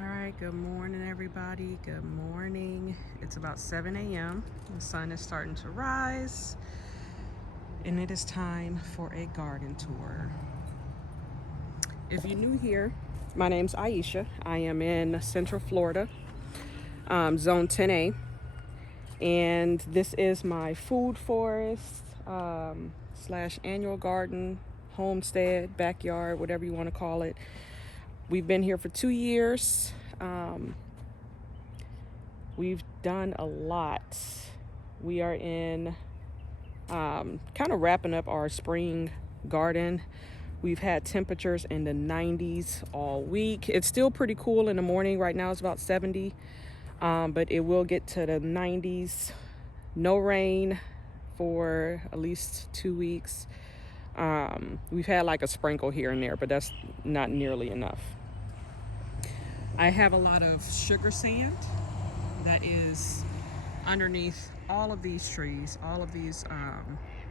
All right, good morning, everybody. Good morning. It's about 7 a.m. The sun is starting to rise, and it is time for a garden tour. If you're new here, my name's Aisha. I am in Central Florida, Zone 10A, and this is my food forest slash annual garden, homestead, backyard, whatever you want to call it. We've been here for 2 years. We've done a lot. We are in kind of wrapping up our spring garden. We've had temperatures in the 90s all week. It's still pretty cool in the morning. Right now it's about 70, but it will get to the 90s. No rain for at least 2 weeks. We've had like a sprinkle here and there, but that's not nearly enough. I have a lot of sugar sand that is underneath all of these trees, all of these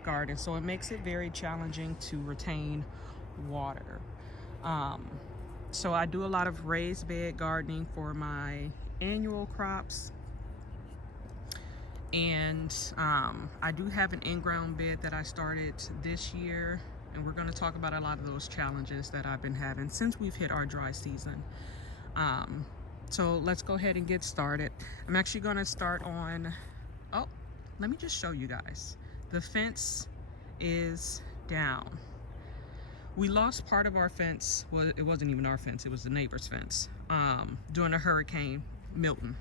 gardens. So it makes it very challenging to retain water. So I do a lot of raised bed gardening for my annual crops. And I do have an in-ground bed that I started this year. And we're going to talk about a lot of those challenges that I've been having since we've hit our dry season. So let's go ahead and get started. I'm actually going to start on, let me just show you guys. The fence is down. We lost part of our fence. Well, it wasn't even our fence, it was the neighbor's fence during the Hurricane Milton.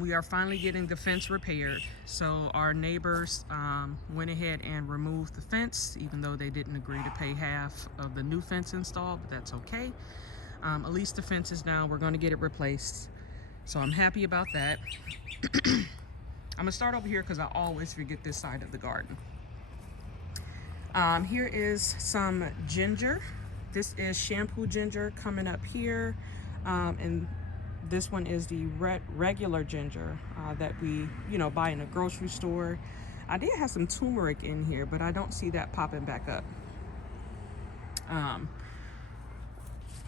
We are finally getting the fence repaired. So our neighbors went ahead and removed the fence, even though they didn't agree to pay half of the new fence installed, but that's okay. At least the fence is down. We're going to get it replaced. So I'm happy about that. I'm going to start over here because I always forget this side of the garden. Here is some ginger. This is shampoo ginger coming up here. And this one is the regular ginger that we, buy in a grocery store. I did have some turmeric in here, but I don't see that popping back up.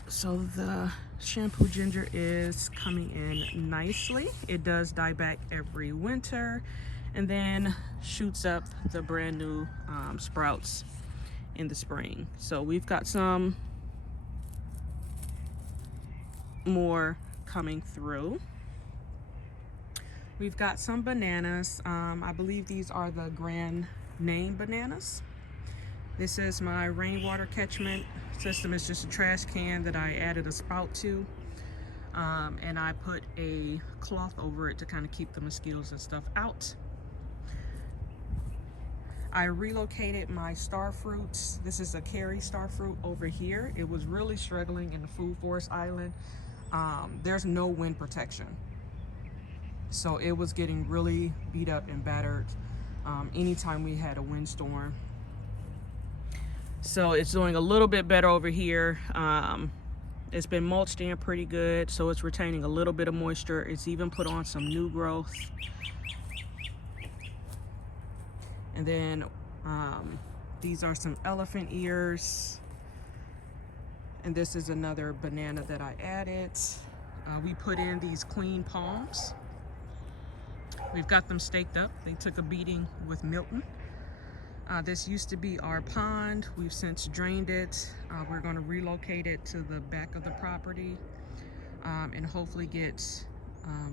So the shampoo ginger is coming in nicely. It does die back every winter and then shoots up the brand new sprouts in the spring. So we've got some more coming through. We've got some bananas. I believe these are the Grand Name bananas. This is my rainwater catchment system. It's just a trash can that I added a spout to. And I put a cloth over it to kind of keep the mosquitoes and stuff out. I relocated my star fruits. This is a Cary star fruit over here. It was really struggling in the food forest island. There's no wind protection. So it was getting really beat up and battered anytime we had a windstorm. So it's doing a little bit better over here. It's been mulched in pretty good, so it's retaining a little bit of moisture. It's even put on some new growth. And then these are some elephant ears. And this is another banana that I added. We put in these queen palms. We've got them staked up. They took a beating with Milton. This used to be our pond. We've since drained it. We're going to relocate it to the back of the property and hopefully get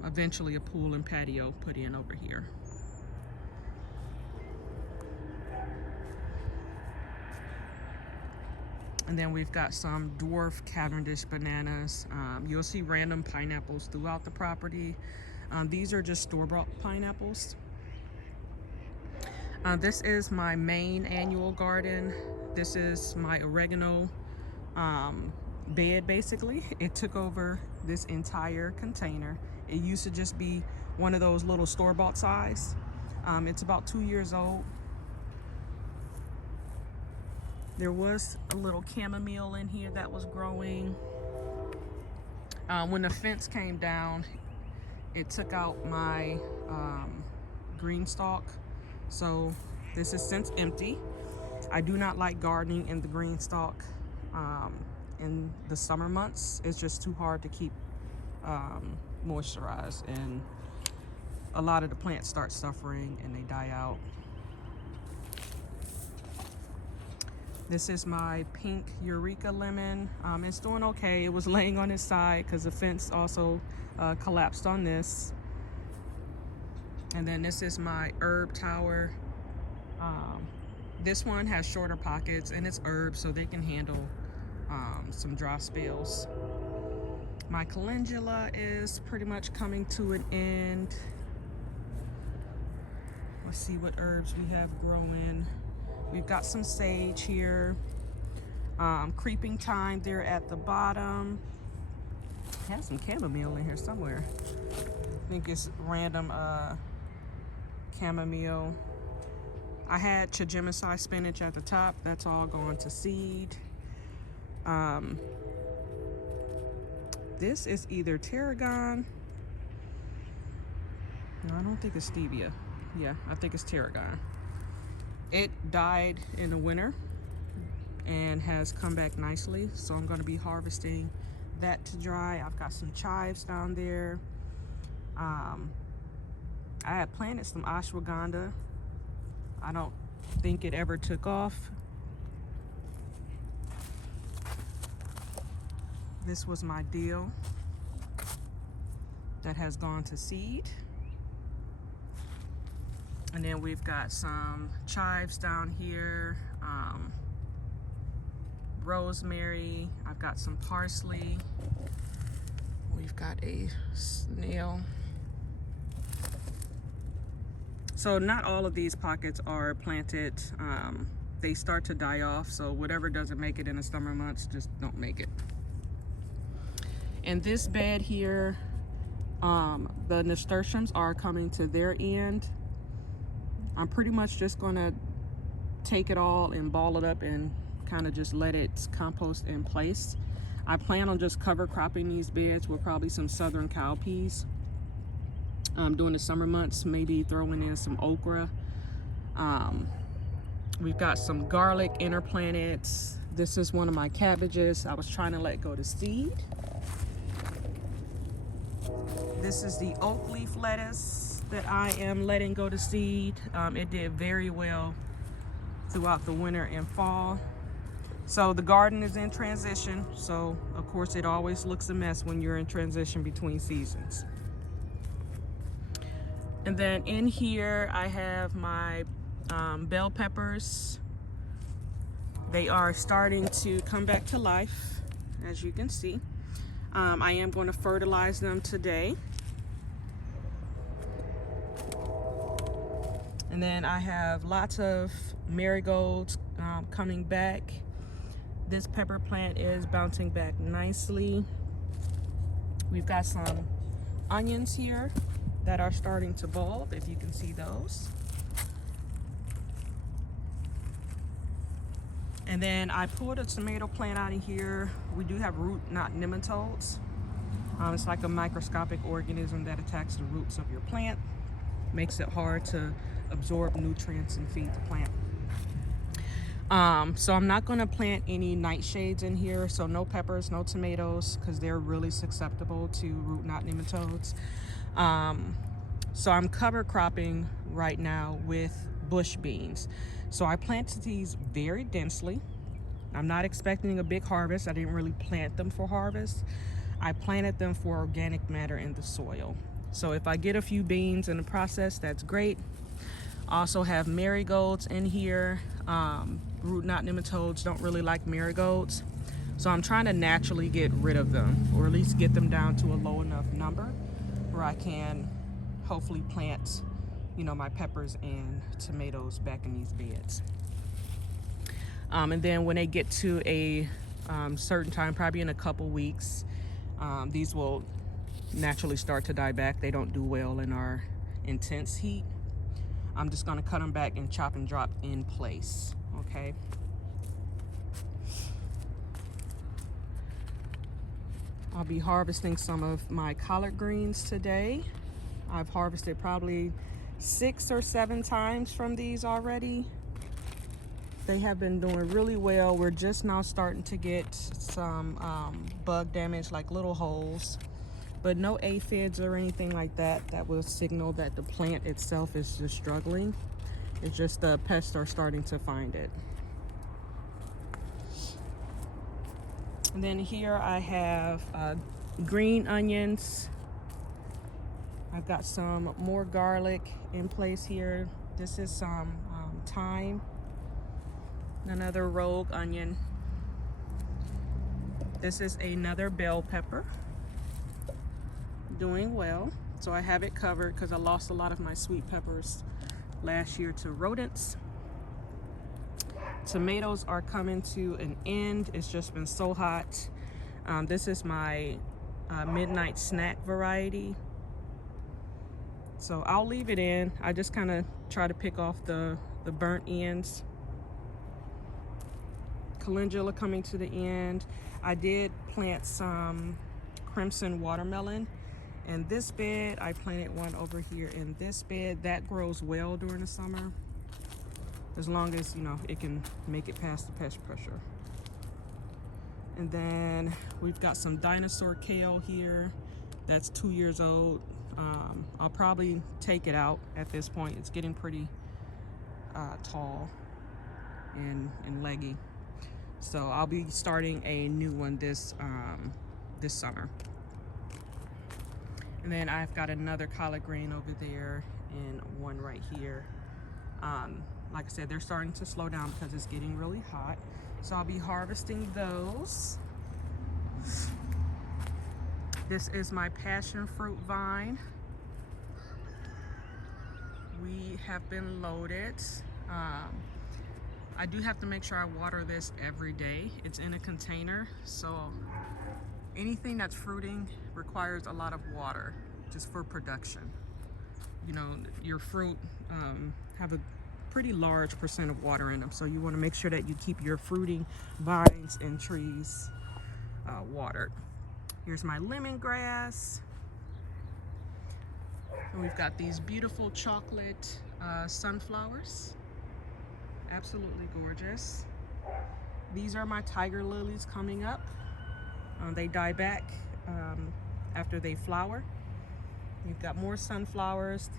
eventually a pool and patio put in over here. And then we've got some dwarf Cavendish bananas. You'll see random pineapples throughout the property. These are just store-bought pineapples. This is my main annual garden. This is my oregano bed, basically. It took over this entire container. It used to just be one of those little store-bought size. It's about 2 years old. There was a little chamomile in here that was growing. When the fence came down, it took out my green stalk. So this is since empty. I do not like gardening in the green stalk in the summer months. It's just too hard to keep moisturized, and a lot of the plants start suffering and they die out. This is my pink Eureka lemon. It's doing okay. It was laying on its side because the fence also collapsed on this. And then this is my herb tower. This one has shorter pockets and it's herb, so they can handle some dry spells. My calendula is pretty much coming to an end. Let's see what herbs we have growing. We've got some sage here. Creeping thyme there at the bottom. I have some chamomile in here somewhere. I think it's random chamomile. I had Chagemisai spinach at the top. That's all going to seed. This is either tarragon. No, I don't think it's stevia. Yeah, I think it's tarragon. It died in the winter and has come back nicely, so I'm going to be harvesting that to dry. I've got some chives down there. I had planted some ashwagandha. I don't think it ever took off. This was my dill that has gone to seed. And then we've got some chives down here, rosemary. I've got some parsley. We've got a snail. So not all of these pockets are planted. They start to die off, so whatever doesn't make it in the summer months just don't make it. And this bed here, the nasturtiums are coming to their end. I'm pretty much just gonna take it all and ball it up and kind of just let it compost in place. I plan on just cover cropping these beds with probably some southern cowpeas during the summer months, maybe throwing in some okra. We've got some garlic interplanted. This is one of my cabbages I was trying to let go to seed. This is the oak leaf lettuce that I am letting go to seed. It did very well throughout the winter and fall. So the garden is in transition. So of course it always looks a mess when you're in transition between seasons. And then in here I have my bell peppers. They are starting to come back to life, as you can see. I am going to fertilize them today. And then I have lots of marigolds coming back. This pepper plant is bouncing back nicely. We've got some onions here that are starting to bulb, if you can see those. And then I pulled a tomato plant out of here. We do have root knot nematodes. It's like a microscopic organism that attacks the roots of your plant. Makes it hard to absorb nutrients and feed the plant. So I'm not gonna plant any nightshades in here. So no peppers, no tomatoes, because they're really susceptible to root knot nematodes. So I'm cover cropping right now with bush beans. So I planted these very densely. I'm not expecting a big harvest. I didn't really plant them for harvest. I planted them for organic matter in the soil. So if I get a few beans in the process, that's great. I also have marigolds in here. Root knot nematodes don't really like marigolds. So I'm trying to naturally get rid of them, or at least get them down to a low enough number where I can hopefully plant, you know, my peppers and tomatoes back in these beds. And then when they get to a certain time, probably in a couple weeks, these will naturally start to die back. They don't do well in our intense heat. I'm just gonna cut them back and chop and drop in place, okay? I'll be harvesting some of my collard greens today. I've harvested probably 6 or 7 times from these already. They have been doing really well. We're just now starting to get some bug damage, like little holes, but no aphids or anything like that. That will signal that the plant itself is just struggling. It's just the pests are starting to find it. And then here I have green onions. I've got some more garlic in place here. This is some thyme, another rogue onion. This is another bell pepper, doing well. So I have it covered because I lost a lot of my sweet peppers last year to rodents. Tomatoes are coming to an end. It's just been so hot. This is my midnight snack variety. So I'll leave it in. I just kind of try to pick off the burnt ends. Calendula coming to the end. I did plant some crimson watermelon in this bed. I planted one over here in this bed. That grows well during the summer, as long as, you know, it can make it past the pest pressure. And then we've got some dinosaur kale here. That's 2 years old. I'll probably take it out at this point. It's getting pretty tall and leggy. So I'll be starting a new one this summer. And then I've got another collard green over there and one right here. Like I said, they're starting to slow down because it's getting really hot. So I'll be harvesting those. This is my passion fruit vine. We have been loaded. I do have to make sure I water this every day. It's in a container, so anything that's fruiting requires a lot of water just for production. You know, your fruit have a pretty large percent of water in them, so you want to make sure that you keep your fruiting vines and trees watered. Here's my lemongrass. And we've got these beautiful chocolate sunflowers. Absolutely gorgeous. These are my tiger lilies coming up. They die back after they flower. You've got more sunflowers.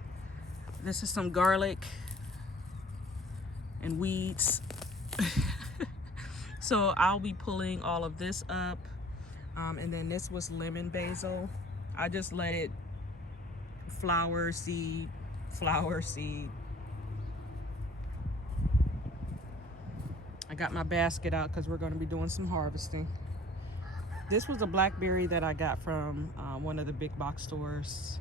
This is some garlic and weeds. So I'll be pulling all of this up. And then this was lemon basil. I just let it flower, seed, flower, seed. I got my basket out because we're going to be doing some harvesting. This was a blackberry that I got from one of the big box stores.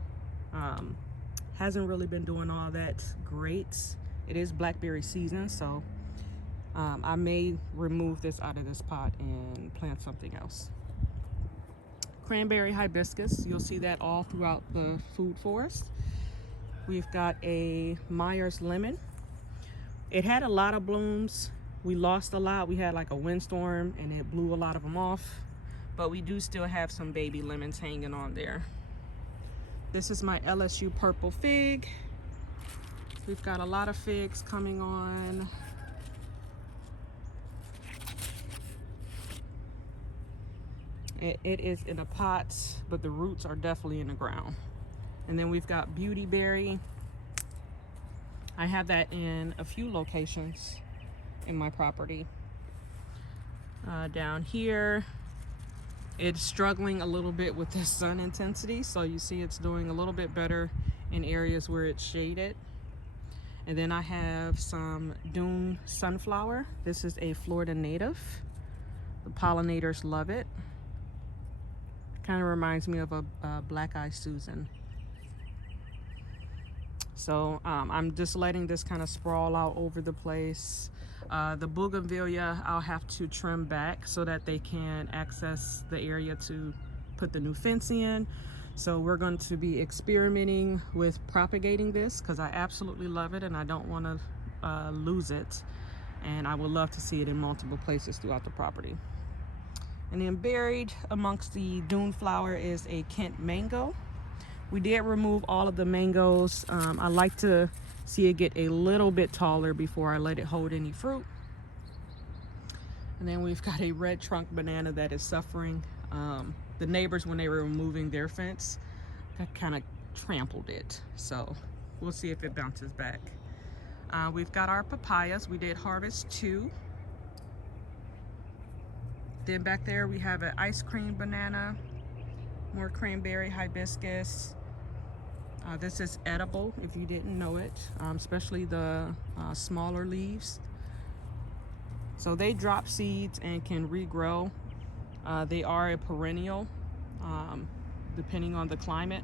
Hasn't really been doing all that great. It is blackberry season, so I may remove this out of this pot and plant something else. Cranberry hibiscus, you'll see that all throughout the food forest. We've got a Myers lemon. It had a lot of blooms. We lost a lot. We had like a windstorm and it blew a lot of them off, but we do still have some baby lemons hanging on there. This is my LSU purple fig. We've got a lot of figs coming on. It is in a pot, but the roots are definitely in the ground. And then we've got beautyberry. I have that in a few locations in my property. Down here, it's struggling a little bit with the sun intensity, so you see it's doing a little bit better in areas where it's shaded. And then I have some Dune sunflower. This is a Florida native. The pollinators love it. Kind of reminds me of a Black Eyed Susan. So I'm just letting this kind of sprawl out over the place. The bougainvillea I'll have to trim back so that they can access the area to put the new fence in. So we're going to be experimenting with propagating this because I absolutely love it and I don't want to lose it. And I would love to see it in multiple places throughout the property. And then buried amongst the dune flower is a Kent mango. We did remove all of the mangoes. I like to see it get a little bit taller before I let it hold any fruit. And then we've got a red trunk banana that is suffering. The neighbors, when they were removing their fence, kind of trampled it. So we'll see if it bounces back. We've got our papayas. We did harvest 2. Then back there we have an ice cream banana, more cranberry hibiscus. This is edible if you didn't know it, especially the smaller leaves. So they drop seeds and can regrow. They are a perennial, depending on the climate.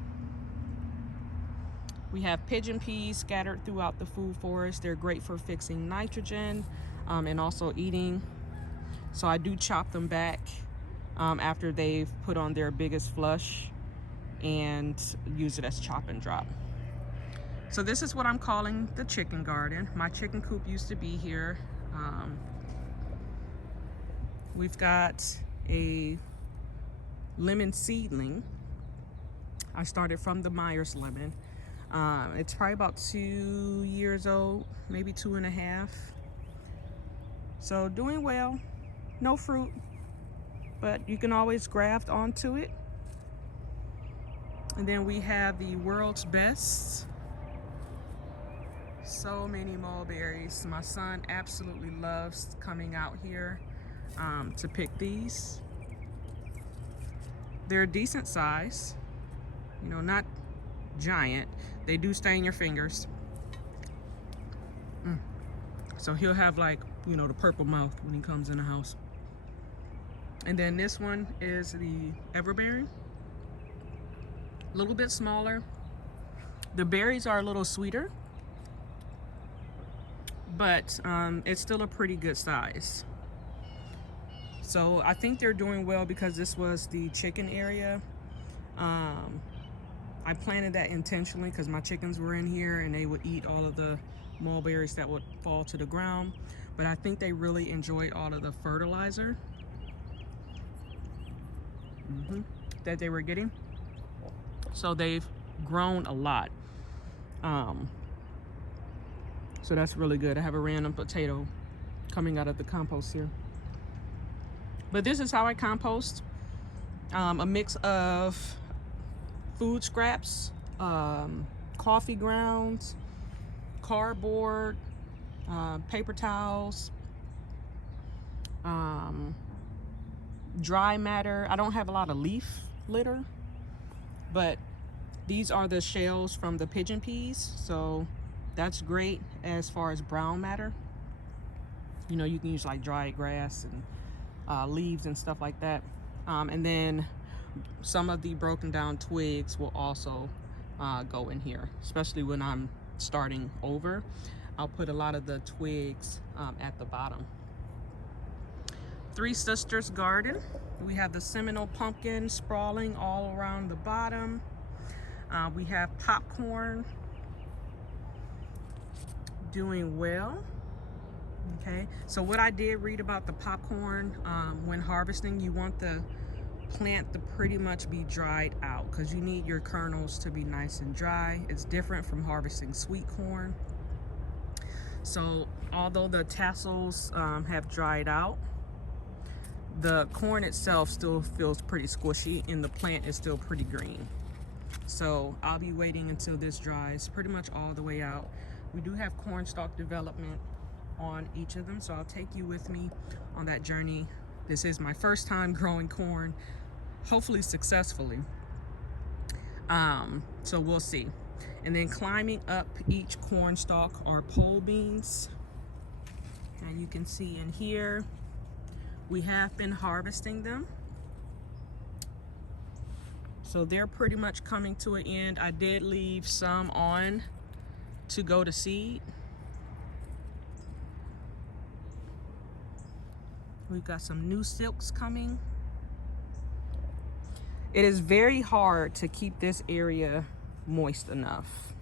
We have pigeon peas scattered throughout the food forest. They're great for fixing nitrogen and also eating. So I do chop them back after they've put on their biggest flush and use it as chop and drop. So this is what I'm calling the chicken garden. My chicken coop used to be here. We've got a lemon seedling. I started from the Myers lemon. It's probably about 2 years old, maybe 2.5. So doing well. No fruit, but you can always graft onto it. And then we have the world's best. So many mulberries. My son absolutely loves coming out here to pick these. They're a decent size, you know, not giant. They do stain your fingers. So he'll have, like, you know, the purple mouth when he comes in the house. And then this one is the everberry, a little bit smaller. The berries are a little sweeter, but it's still a pretty good size. So I think they're doing well because this was the chicken area. I planted that intentionally because my chickens were in here and they would eat all of the mulberries that would fall to the ground. But I think they really enjoyed all of the fertilizer that they were getting. So they've grown a lot. So that's really good. I have a random potato coming out of the compost here. But this is how I compost. A mix of food scraps, coffee grounds, cardboard, paper towels, dry matter. I don't have a lot of leaf litter, but these are the shells from the pigeon peas, so that's great as far as brown matter. You know, you can use like dried grass and leaves and stuff like that. And then some of the broken down twigs will also go in here, especially when I'm starting over. I'll put a lot of the twigs at the bottom. Three Sisters garden. We have the Seminole pumpkin sprawling all around the bottom. We have popcorn doing well. Okay, so what I did read about the popcorn, when harvesting, you want the plant to pretty much be dried out because you need your kernels to be nice and dry. It's different from harvesting sweet corn. So although the tassels have dried out, the corn itself still feels pretty squishy and the plant is still pretty green. So I'll be waiting until this dries pretty much all the way out. We do have corn stalk development on each of them, so I'll take you with me on that journey. This is my first time growing corn, hopefully successfully. So we'll see. And then climbing up each corn stalk are pole beans. And you can see in here, we have been harvesting them. So they're pretty much coming to an end. I did leave some on to go to seed. We've got some new silks coming. It is very hard to keep this area moist enough.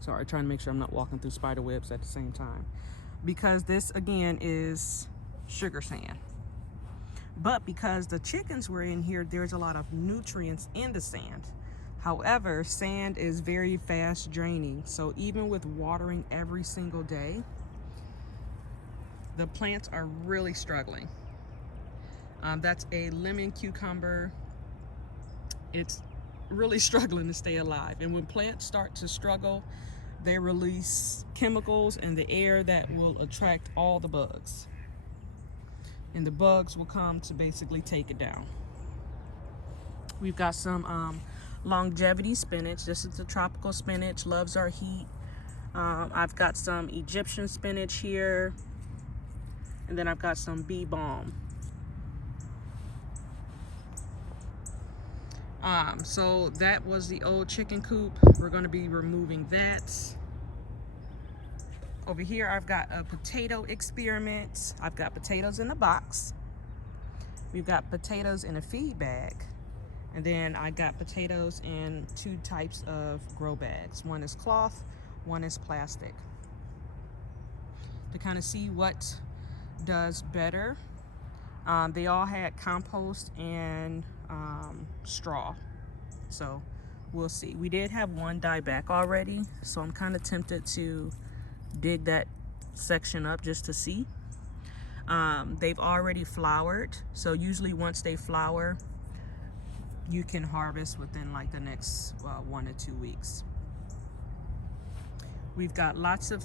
Sorry, trying to make sure I'm not walking through spider webs at the same time. Because this, again, is sugar sand. But because the chickens were in here, there's a lot of nutrients in the sand. However, sand is very fast draining. So even with watering every single day, the plants are really struggling. That's a lemon cucumber. It's really struggling to stay alive. And when plants start to struggle, they release chemicals in the air that will attract all the bugs. And the bugs will come to basically take it down. We've got some longevity spinach. This is the tropical spinach, loves our heat. I've got some Egyptian spinach here. And then I've got some bee balm. So that was the old chicken coop. We're going to be removing that. Over here I've got a potato experiment. I've got potatoes in a box. We've got potatoes in a feed bag. And then I got potatoes in 2 types of grow bags. One is cloth, one is plastic. To kind of see what does better. They all had compost and straw. So we'll see. We did have one die back already, so I'm kind of tempted to dig that section up just to see. They've already flowered, so usually once they flower, you can harvest within like the next 1 to 2 weeks. We've got lots of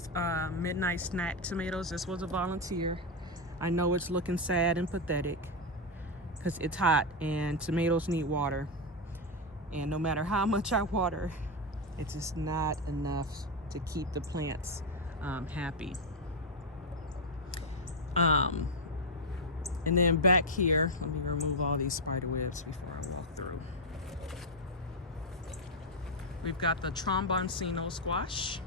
midnight snack tomatoes. This was a volunteer. I know it's looking sad and pathetic because it's hot and tomatoes need water. And no matter how much I water, it's just not enough to keep the plants happy. And then back here, let me remove all these spider webs before I walk through. We've got the tromboncino squash.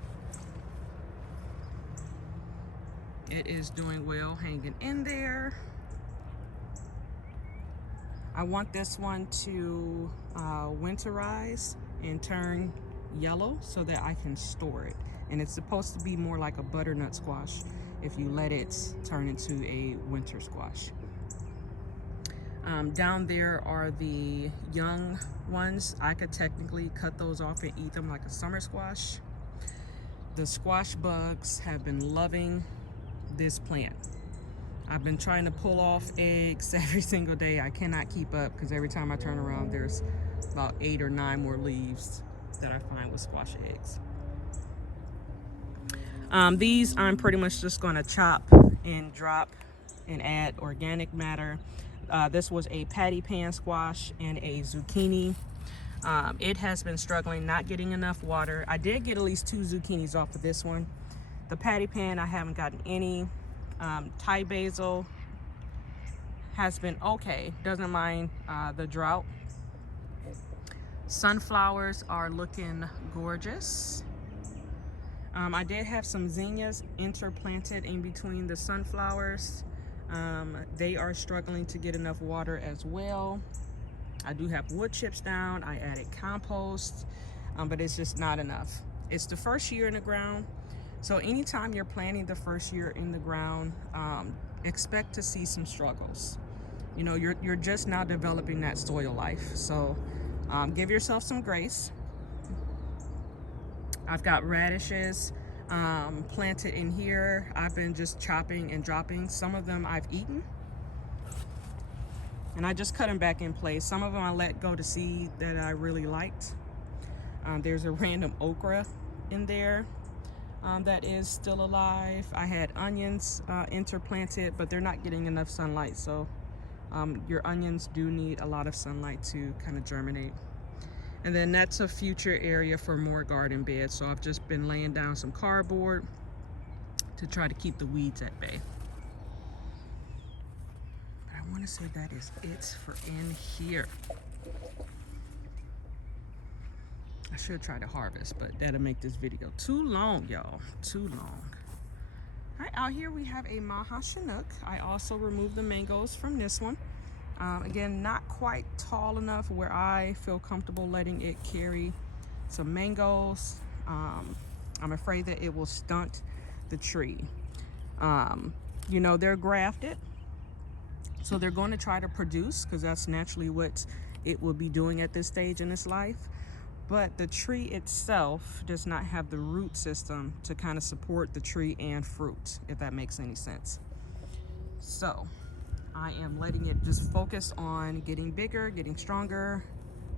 It is doing well, hanging in there. I want this one to winterize and turn yellow so that I can store it. And it's supposed to be more like a butternut squash if you let it turn into a winter squash. Down there are the young ones. I could technically cut those off and eat them like a summer squash. The squash bugs have been loving this plant. I've been trying to pull off eggs every single day. I cannot keep up because every time I turn around, there's about 8 or 9 more leaves that I find with squash eggs. These I'm pretty much just going to chop and drop and add organic matter. This was a patty pan squash and a zucchini. It has been struggling, not getting enough water. I did get at least 2 zucchinis off of this one. The patty pan, I haven't gotten any. Thai basil has been okay, doesn't mind the drought. Sunflowers are looking gorgeous. I did have some zinnias interplanted in between the sunflowers. They are struggling to get enough water as well. I do have wood chips down. I added compost, but it's just not enough. It's the first year in the ground. So anytime you're planting the first year in the ground, expect to see some struggles. You know, you're just now developing that soil life. So give yourself some grace. I've got radishes planted in here. I've been just chopping and dropping. Some of them I've eaten. And I just cut them back in place. Some of them I let go to seed that I really liked. There's a random okra in there that is still alive. I had onions interplanted, but they're not getting enough sunlight. So your onions do need a lot of sunlight to kind of germinate. And then that's a future area for more garden beds. So I've just been laying down some cardboard to try to keep the weeds at bay. But I want to say that is it for in here. I should try to harvest, but that'll make this video too long, y'all. Too long. All right, out here we have a Maha Chinook. I also removed the mangoes from this one. Again, not quite tall enough where I feel comfortable letting it carry some mangoes. I'm afraid that it will stunt the tree. You know, they're grafted, so they're going to try to produce because that's naturally what it will be doing at this stage in its life. But the tree itself does not have the root system to kind of support the tree and fruit, if that makes any sense. So I am letting it just focus on getting bigger, getting stronger,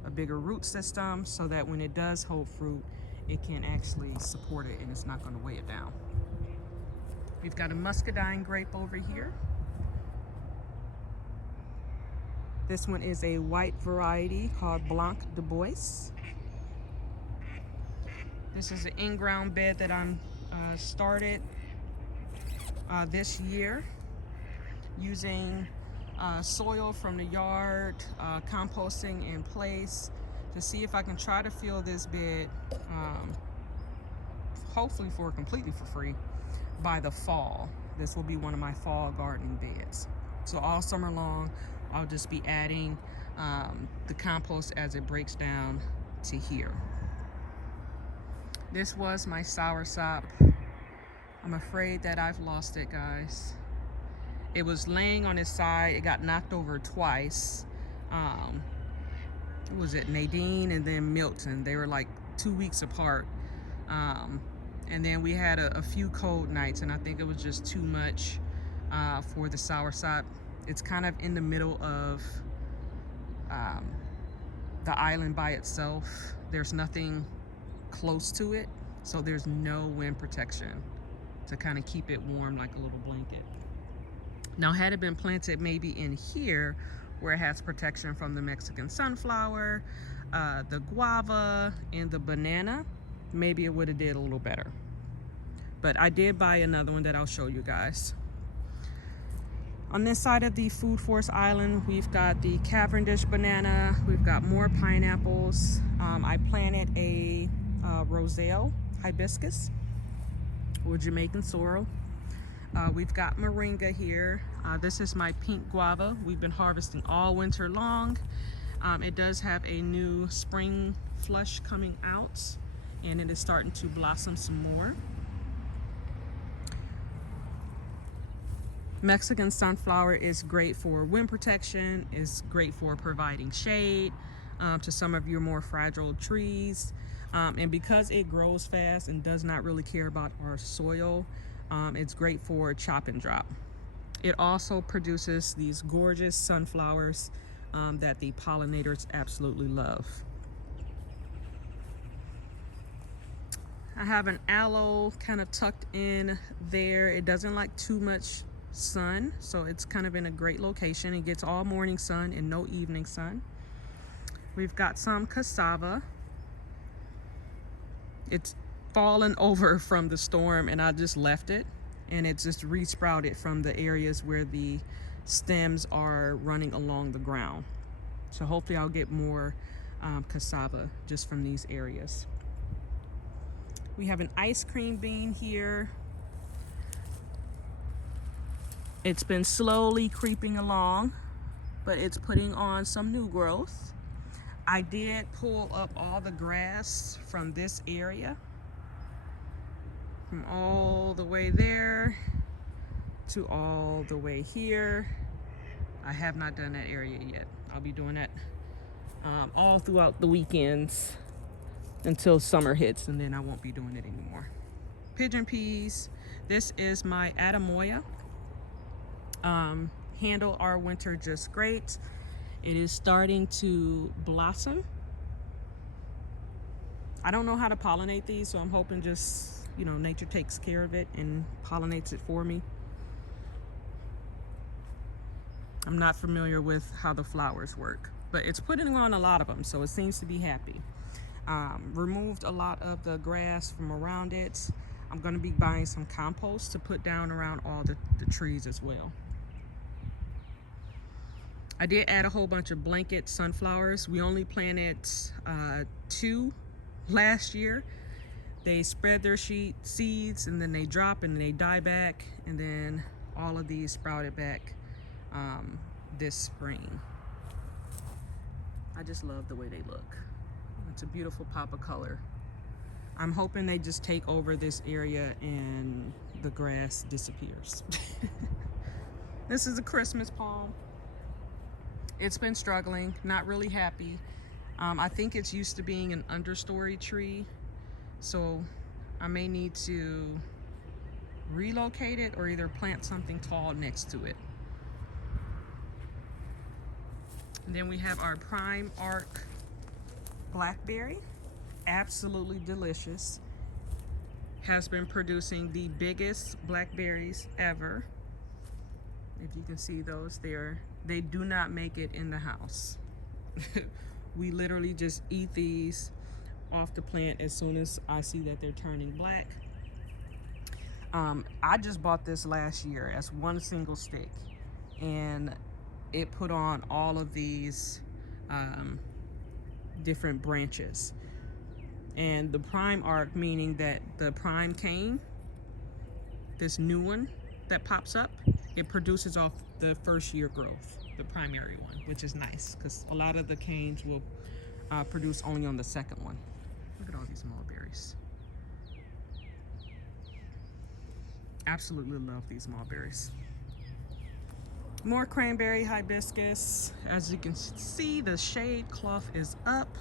a bigger root system, so that when it does hold fruit, it can actually support it and it's not going to weigh it down. We've got a muscadine grape over here. This one is a white variety called Blanc de Bois. This is an in-ground bed that I'm started this year using soil from the yard, composting in place to see if I can try to fill this bed, hopefully completely for free by the fall. This will be one of my fall gardening beds. So all summer long, I'll just be adding the compost as it breaks down to here. This was my soursop. I'm afraid that I've lost it, guys. It was laying on its side. It got knocked over twice. What was it, Nadine and then Milton? They were like 2 weeks apart. And then we had a few cold nights, and I think it was just too much for the soursop. It's kind of in the middle of the island by itself. There's nothing close to it, so there's no wind protection to kind of keep it warm like a little blanket. Now, had it been planted maybe in here where it has protection from the Mexican sunflower, the guava, and the banana, maybe it would have did a little better. But I did buy another one that I'll show you guys. On this side of the Food Forest Island, we've got the Cavendish banana. We've got more pineapples. I planted a Roselle hibiscus or Jamaican sorrel. We've got moringa here. This is my pink guava. We've been harvesting all winter long. It does have a new spring flush coming out, and it is starting to blossom some more. Mexican sunflower is great for wind protection, is great for providing shade to some of your more fragile trees. And because it grows fast and does not really care about our soil, it's great for chop and drop. It also produces these gorgeous sunflowers that the pollinators absolutely love. I have an aloe kind of tucked in there. It doesn't like too much sun, so it's kind of in a great location. It gets all morning sun and no evening sun. We've got some cassava. It's fallen over from the storm, and I just left it, and it just resprouted from the areas where the stems are running along the ground. So hopefully I'll get more cassava just from these areas. We have an ice cream bean here. It's been slowly creeping along, but it's putting on some new growth. I did pull up all the grass from this area, from all the way there to all the way here. I have not done that area yet. I'll be doing that all throughout the weekends until summer hits, and then I won't be doing it anymore. Pigeon peas. This is my Adamoya. Handle our winter just great. It is starting to blossom. I don't know how to pollinate these, so I'm hoping just, you know, nature takes care of it and pollinates it for me. I'm not familiar with how the flowers work, but it's putting on a lot of them, so it seems to be happy. Removed a lot of the grass from around it. I'm going to be buying some compost to put down around all the trees as well. I did add a whole bunch of blanket sunflowers. We only planted 2 last year. They spread their seeds, and then they drop and they die back, and then all of these sprouted back this spring. I just love the way they look. It's a beautiful pop of color. I'm hoping they just take over this area and the grass disappears. This is a Christmas palm. It's been struggling, not really happy. I think it's used to being an understory tree, so I may need to relocate it or either plant something tall next to it. And then we have our Prime Arc Blackberry. Absolutely delicious. Has been producing the biggest blackberries ever. If you can see those there, they do not make it in the house. We literally just eat these off the plant as soon as I see that they're turning black. I just bought this last year as one single stick, and it put on all of these different branches. And the Prime Arc, meaning that the prime cane, this new one that pops up, it produces off the first year growth, the primary one, which is nice because a lot of the canes will produce only on the second one. Look at all these mulberries. Absolutely love these mulberries. More cranberry hibiscus. As you can see, the shade cloth is up.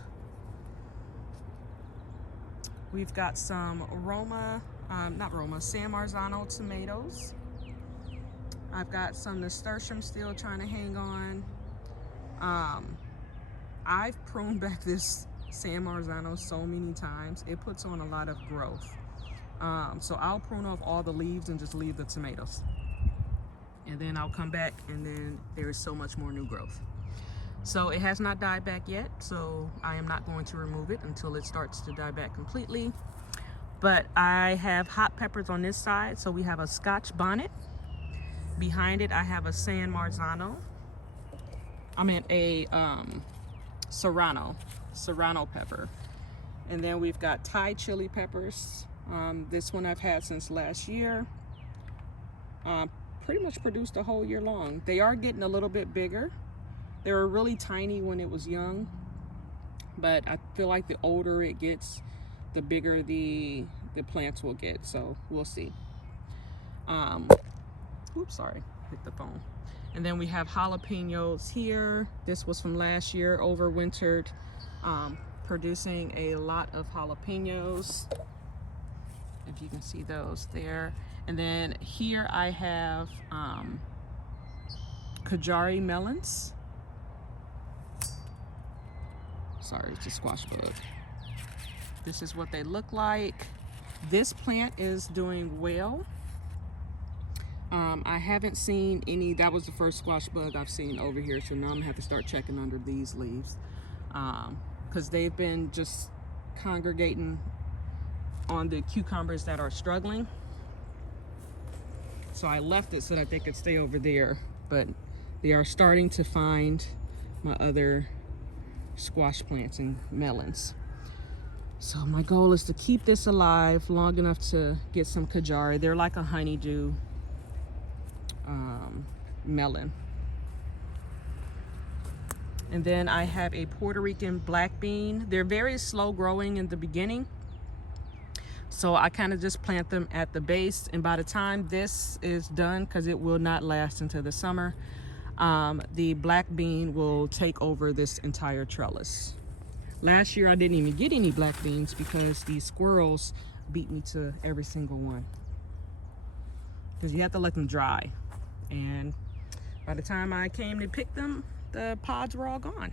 We've got some San Marzano tomatoes. I've got some nasturtium still trying to hang on. I've pruned back this San Marzano so many times. It puts on a lot of growth. So I'll prune off all the leaves and just leave the tomatoes. And then I'll come back and then there is so much more new growth. So it has not died back yet, so I am not going to remove it until it starts to die back completely. But I have hot peppers on this side, so we have a Scotch bonnet. Behind it I have a San Marzano. I meant a Serrano pepper. And then we've got Thai chili peppers. This one I've had since last year. Pretty much produced the whole year long. They are getting a little bit bigger. They were really tiny when it was young, but I feel like the older it gets, the bigger the plants will get, so we'll see. Oops, sorry, hit the phone. And then we have jalapenos here. This was from last year, overwintered, producing a lot of jalapenos. If you can see those there. And then here I have Kajari melons. Sorry, it's a squash bug. This is what they look like. This plant is doing well. I haven't seen any, that was the first squash bug I've seen over here, so now I'm gonna have to start checking under these leaves because they've been just congregating on the cucumbers that are struggling. So I left it so that they could stay over there, but they are starting to find my other squash plants and melons. So my goal is to keep this alive long enough to get some Kajari. They're like a honeydew melon. And then I have a Puerto Rican black bean. They're very slow growing in the beginning, so I kind of just plant them at the base, and by the time this is done, because it will not last until the summer, the black bean will take over this entire trellis. Last year I didn't even get any black beans because these squirrels beat me to every single one, because you have to let them dry, and by the time I came to pick them, the pods were all gone.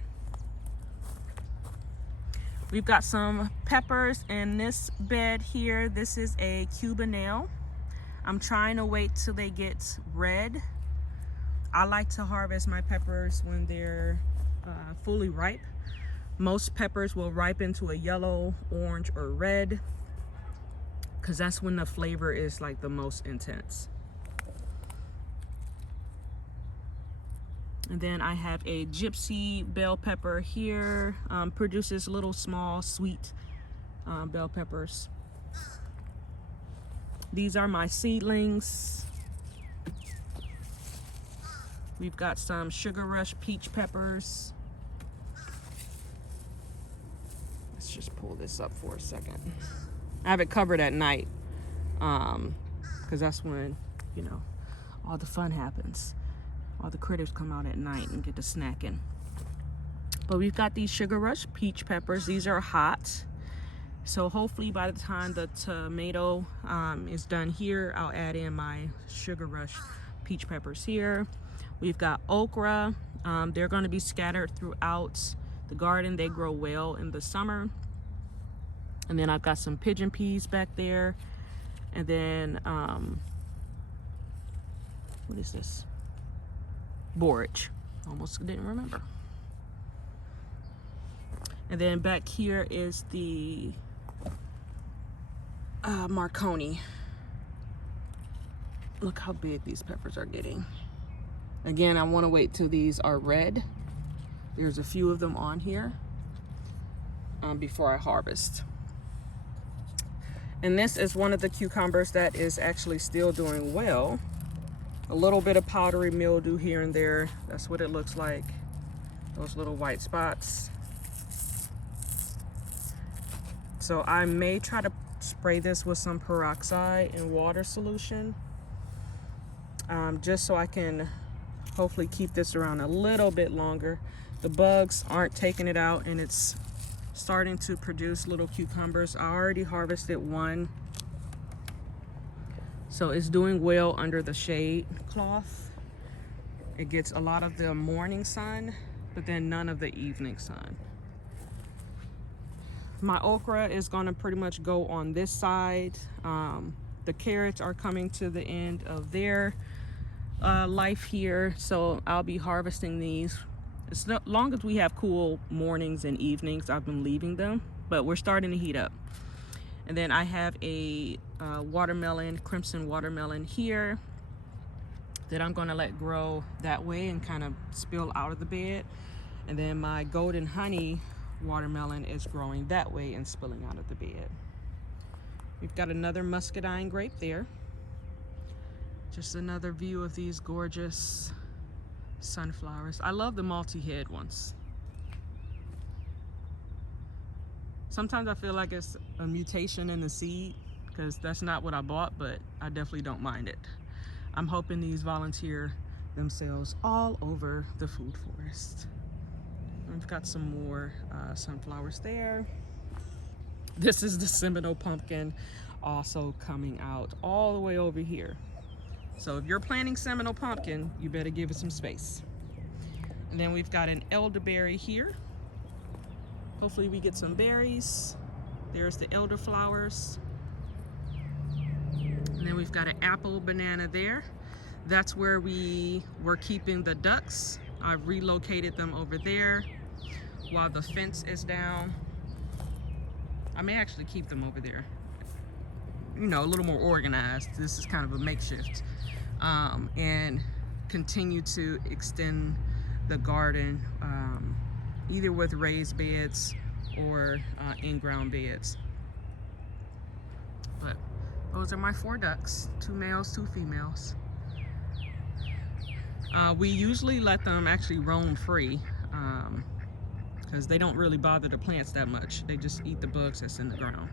We've got some peppers in this bed here. This is a Cubanelle. I'm trying to wait till they get red. I like to harvest my peppers when they're fully ripe. Most peppers will ripen to a yellow, orange, or red, because that's when the flavor is like the most intense. And then I have a gypsy bell pepper here. Produces little small sweet bell peppers. These are my seedlings. We've got some Sugar Rush peach peppers. Let's just pull this up for a second. I have it covered at night because that's when, you know, all the fun happens. All the critters come out at night and get to snacking. But we've got these Sugar Rush peach peppers. These are hot, so hopefully by the time the tomato is done here, I'll add in my Sugar Rush peach peppers here. We've got okra. They're going to be scattered throughout the garden. They grow well in the summer. And then I've got some pigeon peas back there. And then, what is this? Borage. Almost didn't remember. And then back here is the Marconi. Look how big these peppers are getting. Again, I want to wait till these are red. There's a few of them on here before I harvest. And this is one of the cucumbers that is actually still doing well. A little bit of powdery mildew here and there. That's what it looks like. Those little white spots. So I may try to spray this with some peroxide and water solution, just so I can hopefully keep this around a little bit longer. The bugs aren't taking it out, and it's starting to produce little cucumbers. I already harvested one, so it's doing well under the shade cloth. It gets a lot of the morning sun, but then none of the evening sun. My okra is going to pretty much go on this side. The carrots are coming to the end of their life here, so I'll be harvesting these. As long as we have cool mornings and evenings, I've been leaving them, but we're starting to heat up. And then I have a watermelon, crimson watermelon here that I'm going to let grow that way and kind of spill out of the bed. And then my golden honey watermelon is growing that way and spilling out of the bed. We've got another muscadine grape there. Just another view of these gorgeous sunflowers. I love the multi-head ones. Sometimes I feel like it's a mutation in the seed, because that's not what I bought, but I definitely don't mind it. I'm hoping these volunteer themselves all over the food forest. I've got some more sunflowers there. This is the Seminole pumpkin also coming out all the way over here. So if you're planting Seminole pumpkin, you better give it some space. And then we've got an elderberry here. Hopefully we get some berries. There's the elderflowers. And then we've got an apple banana there. That's where we were keeping the ducks. I've relocated them over there while the fence is down. I may actually keep them over there, you know, a little more organized. This is kind of a makeshift, and continue to extend the garden, either with raised beds or in-ground beds. But those are my 4 ducks, 2 males, 2 females. We usually let them actually roam free, because they don't really bother the plants that much. They just eat the bugs that's in the ground.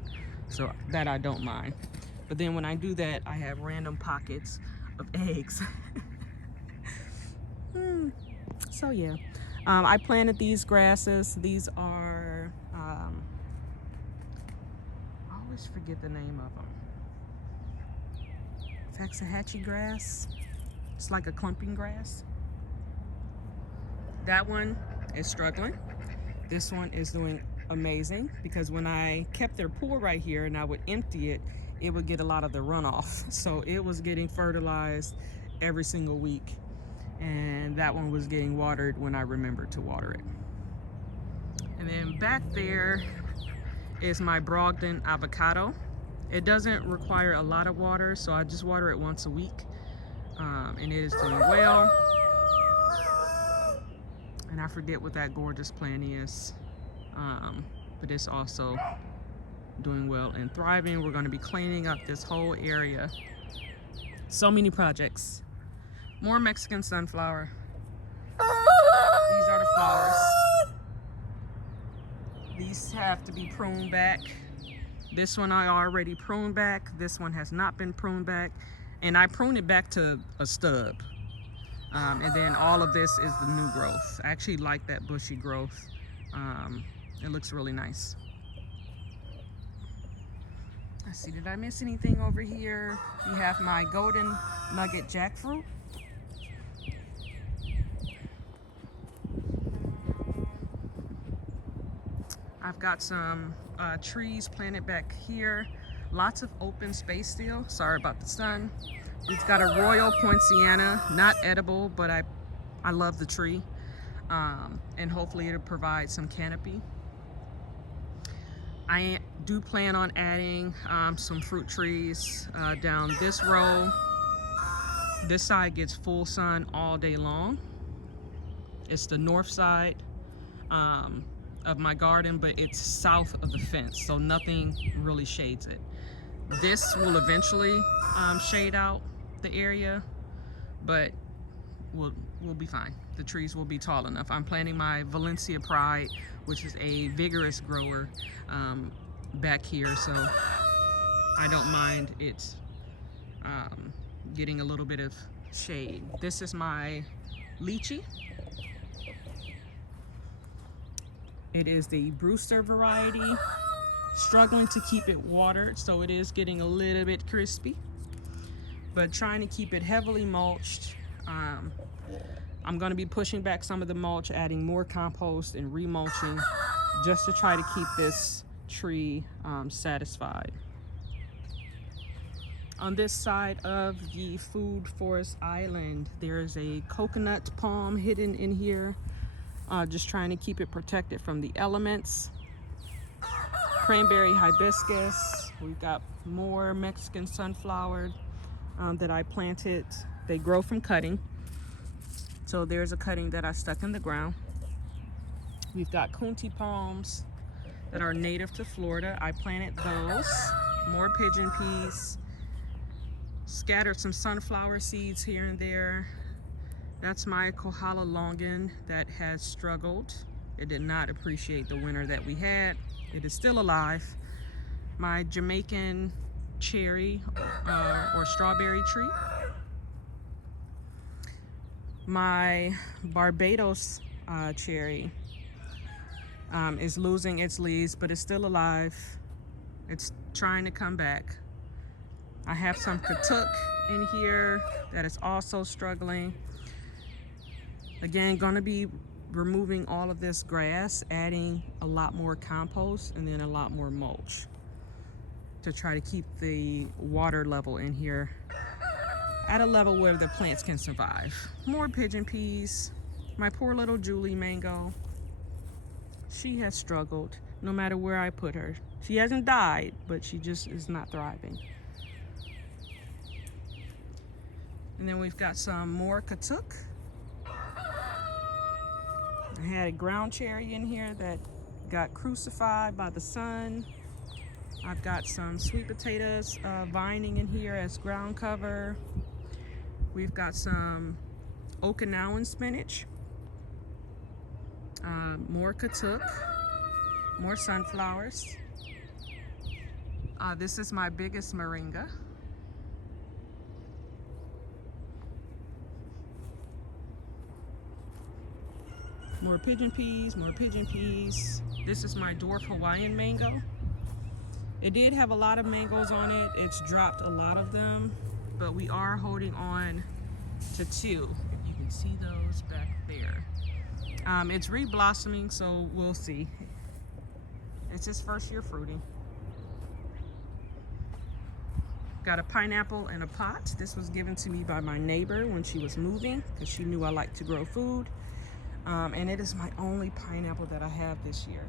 So that I don't mind. But then when I do that, I have random pockets of eggs. So yeah, I planted these grasses. These are, I always forget the name of them. Waxahachie grass. It's like a clumping grass. That one is struggling. This one is doing amazing, because when I kept their pool right here and I would empty it, it would get a lot of the runoff. So it was getting fertilized every single week. And that one was getting watered when I remembered to water it. And then back there is my Brogden avocado. It doesn't require a lot of water, so I just water it once a week. And it is doing well. And I forget what that gorgeous plant is, but it's also doing well and thriving. We're going to be cleaning up this whole area. So many projects. More Mexican sunflower. These are the flowers. These have to be pruned back. This one I already pruned back. This one has not been pruned back. And I pruned it back to a stub. And then all of this is the new growth. I actually like that bushy growth. It looks really nice. Let's see, did I miss anything over here? We have my golden nugget jackfruit. I've got some trees planted back here. Lots of open space still. Sorry about the sun. We've got a Royal Poinciana, not edible, but I love the tree. And hopefully it'll provide some canopy. I do plan on adding some fruit trees down this row. This side gets full sun all day long. It's the north side of my garden, but it's south of the fence, so nothing really shades it. This will eventually shade out the area, but we'll be fine. The trees will be tall enough. I'm planting my Valencia Pride, which is a vigorous grower, back here, so I don't mind it getting a little bit of shade. This is my lychee. It is the Brewster variety. Struggling to keep it watered, so it is getting a little bit crispy, but trying to keep it heavily mulched. I'm going to be pushing back some of the mulch, adding more compost and remulching, just to try to keep this tree satisfied. On this side of the Food Forest Island, there's a coconut palm hidden in here, just trying to keep it protected from the elements. Cranberry hibiscus. We've got more Mexican sunflower that I planted. They grow from cutting. So there's a cutting that I stuck in the ground. We've got Kunti palms that are native to Florida. I planted those. More pigeon peas. Scattered some sunflower seeds here and there. That's my Kohala longan that has struggled. It did not appreciate the winter that we had. It is still alive. My Jamaican cherry or strawberry tree. My Barbados cherry is losing its leaves, but it's still alive. It's trying to come back. I have some Katuk in here that is also struggling. Again, gonna be removing all of this grass, adding a lot more compost, and then a lot more mulch to try to keep the water level in here at a level where the plants can survive. More pigeon peas. My poor little Julie mango. She has struggled no matter where I put her. She hasn't died, but she just is not thriving. And then we've got some more Katuk. I had a ground cherry in here that got crucified by the sun. I've got some sweet potatoes vining in here as ground cover. We've got some Okinawan spinach, more Katuk, more sunflowers. This is my biggest moringa. More pigeon peas, more pigeon peas. This is my dwarf Hawaiian mango. It did have a lot of mangoes on it. It's dropped a lot of them, but we are holding on to two. You can see those back there. It's re-blossoming, so we'll see. It's its first year fruiting. Got a pineapple in a pot. This was given to me by my neighbor when she was moving, because she knew I like to grow food. And it is my only pineapple that I have this year.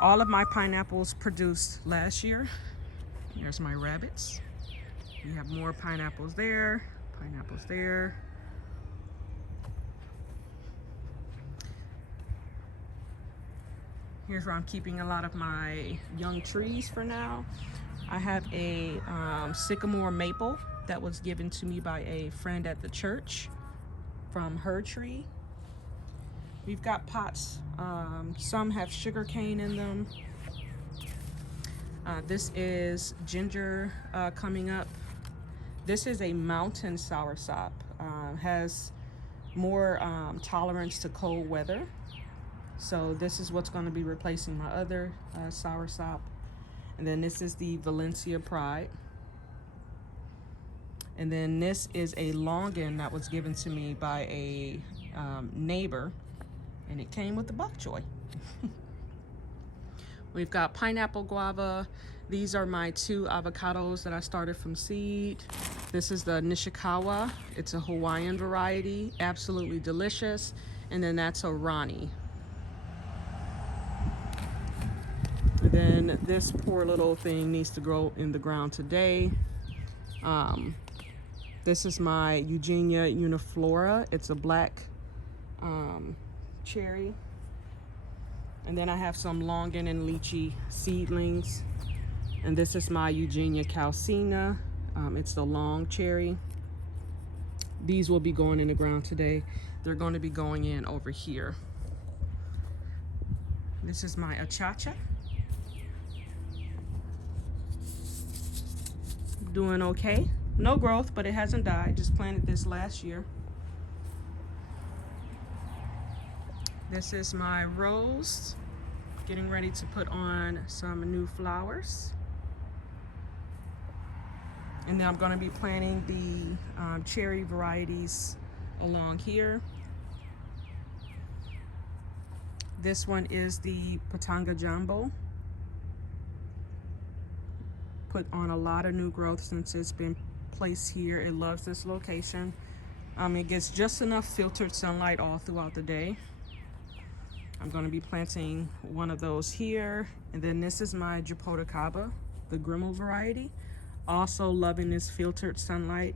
All of my pineapples produced last year. There's my rabbits. We have more pineapples there, pineapples there. Here's where I'm keeping a lot of my young trees for now. I have a sycamore maple that was given to me by a friend at the church from her tree. We've got pots. Some have sugar cane in them. This is ginger coming up. This is a mountain soursop. Has more tolerance to cold weather. So this is what's going to be replacing my other soursop. And then this is the Valencia Pride. And then this is a longan that was given to me by a neighbor. And it came with the bok choy. We've got pineapple guava. These are my 2 avocados that I started from seed. This is the Nishikawa. It's a Hawaiian variety, absolutely delicious. And then that's a Rani. And then this poor little thing needs to grow in the ground today. This is my Eugenia uniflora. It's a black cherry. And then I have some longan and lychee seedlings. And this is my Eugenia calcina. It's the long cherry. These will be going in the ground today. They're going to be going in over here. This is my achacha. Doing okay. No growth, but it hasn't died. Just planted this last year. This is my rose, getting ready to put on some new flowers. And then I'm going to be planting the cherry varieties along here. This one is the Patanga Jumbo. Put on a lot of new growth since it's been placed here. It loves this location. It gets just enough filtered sunlight all throughout the day. I'm going to be planting one of those here. And then this is my Jaboticaba, the Grimmel variety. Also loving this filtered sunlight.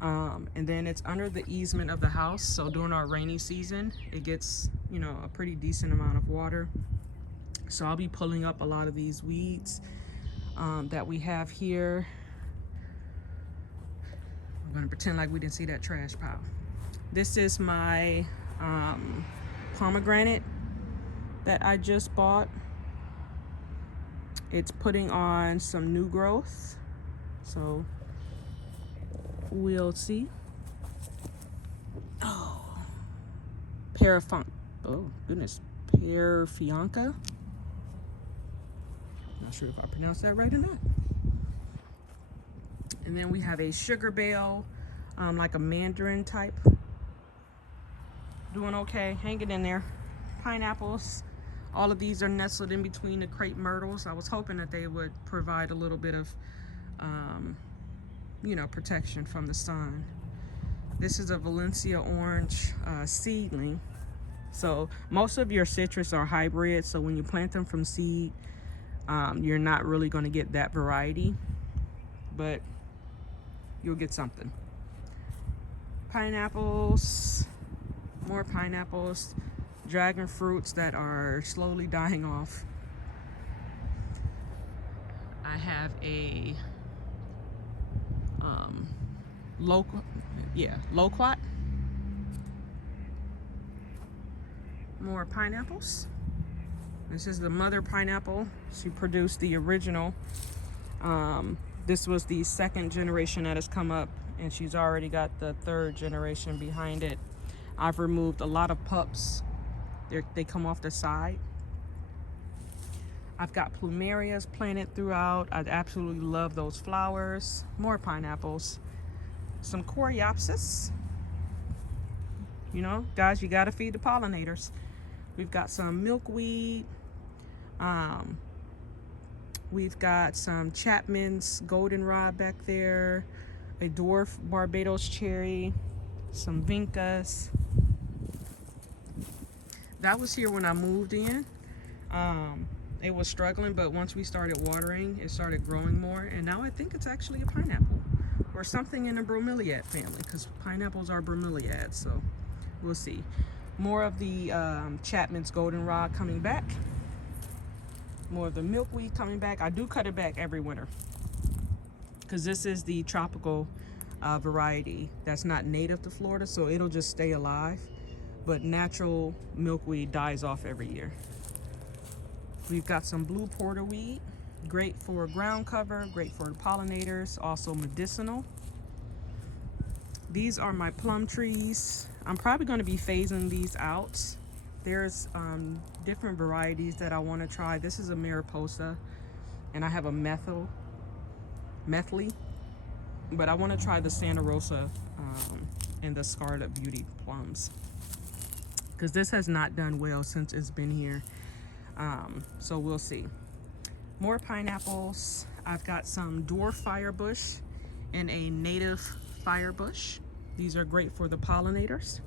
And then it's under the easement of the house. So during our rainy season, it gets, you know, a pretty decent amount of water. So I'll be pulling up a lot of these weeds that we have here. I'm going to pretend like we didn't see that trash pile. This is my pomegranate that I just bought. It's putting on some new growth, so we'll see. Oh, oh goodness, Parafianca. Not sure if I pronounced that right or not. And then we have a sugar bale, like a mandarin type. Doing okay, hanging in there. Pineapples. All of these are nestled in between the crepe myrtles. I was hoping that they would provide a little bit of, you know, protection from the sun. This is a Valencia orange seedling. So most of your citrus are hybrid. So when you plant them from seed, you're not really going to get that variety, but you'll get something. Pineapples, more pineapples. Dragon fruits that are slowly dying off. I have a loquat. More pineapples. This is the mother pineapple. She produced the original. This was the 2nd generation that has come up, and she's already got the 3rd generation behind it. I've removed a lot of pups. They come off the side. I've got plumerias planted throughout. I absolutely love those flowers. More pineapples. Some coreopsis. You know, guys, you gotta feed the pollinators. We've got some milkweed. We've got some Chapman's goldenrod back there. A dwarf Barbados cherry. Some vincas. That was here when I moved in. It was struggling, but once we started watering, it started growing more. And now I think it's actually a pineapple or something in the bromeliad family, because pineapples are bromeliads, so we'll see. More of the Chapman's goldenrod coming back. More of the milkweed coming back. I do cut it back every winter because this is the tropical variety that's not native to Florida, so it'll just stay alive. But natural milkweed dies off every year. We've got some blue porterweed, great for ground cover, great for pollinators, also medicinal. These are my plum trees. I'm probably going to be phasing these out. There's different varieties that I want to try. This is a Mariposa, and I have a Methley, but I want to try the Santa Rosa and the Scarlet Beauty plums, because this has not done well since it's been here. So we'll see. More pineapples. I've got some dwarf firebush and a native firebush. These are great for the pollinators.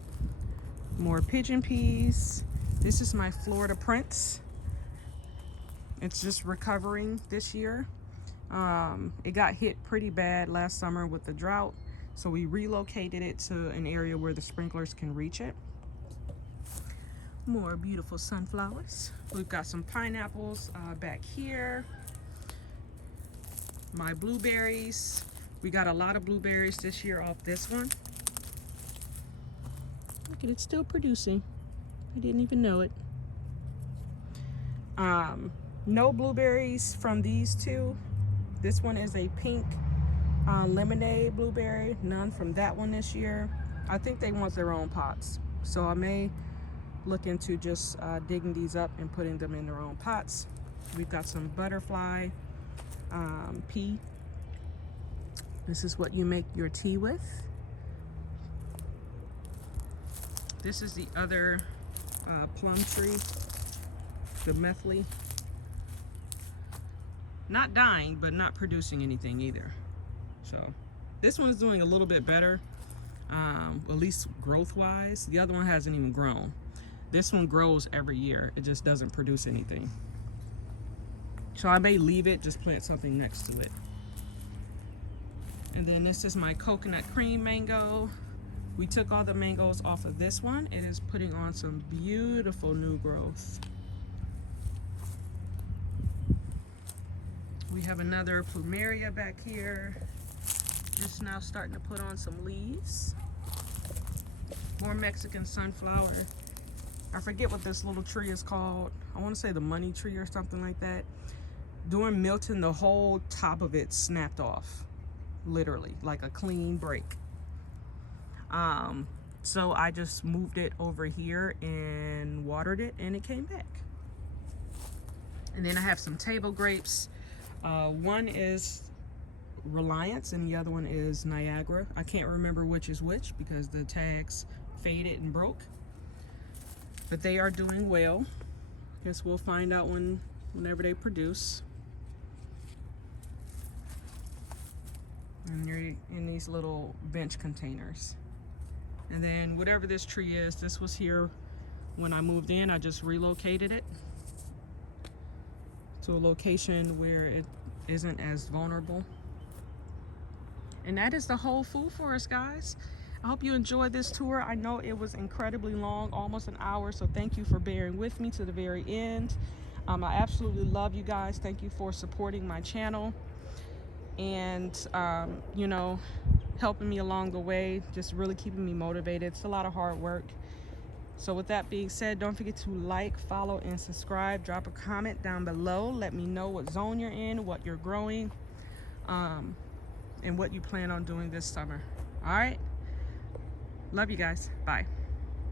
More pigeon peas. This is my Florida Prince. It's just recovering this year. It got hit pretty bad last summer with the drought, so we relocated it to an area where the sprinklers can reach it. More beautiful sunflowers. We've got some pineapples back here. My blueberries. We got a lot of blueberries this year off this one. Look at it, still producing. I didn't even know it. No blueberries from these two. This one is a pink lemonade blueberry. None from that one this year. I think they want their own pots, so I may look into just digging these up and putting them in their own pots. We've got some butterfly pea. This is what you make your tea with. This is the other plum tree, the methley. Not dying, but not producing anything either. So this one's doing a little bit better, at least growth wise. The other one hasn't even grown. This one grows every year. It just doesn't produce anything. So I may leave it, just plant something next to it. And then this is my coconut cream mango. We took all the mangoes off of this one. It is putting on some beautiful new growth. We have another plumeria back here. Just now starting to put on some leaves. More Mexican sunflower. I forget what this little tree is called. I want to say the money tree or something like that. During Milton, the whole top of it snapped off. Literally, like a clean break. So I just moved it over here and watered it, and it came back. And then I have some table grapes. One is Reliance and the other one is Niagara. I can't remember which is which because the tags faded and broke. But they are doing well. Guess we'll find out whenever they produce. And they're in these little bench containers. And then whatever this tree is, this was here when I moved in. I just relocated it to a location where it isn't as vulnerable. And that is the whole food forest, guys. I hope you enjoyed this tour. I know it was incredibly long, almost an hour, so thank you for bearing with me to the very end. I absolutely love you guys. Thank you for supporting my channel and you know, helping me along the way, just really keeping me motivated. It's a lot of hard work. So with that being said, don't forget to like, follow, and subscribe. Drop a comment down below. Let me know what zone you're in, what you're growing, and what you plan on doing this summer. All right? Love you guys. Bye.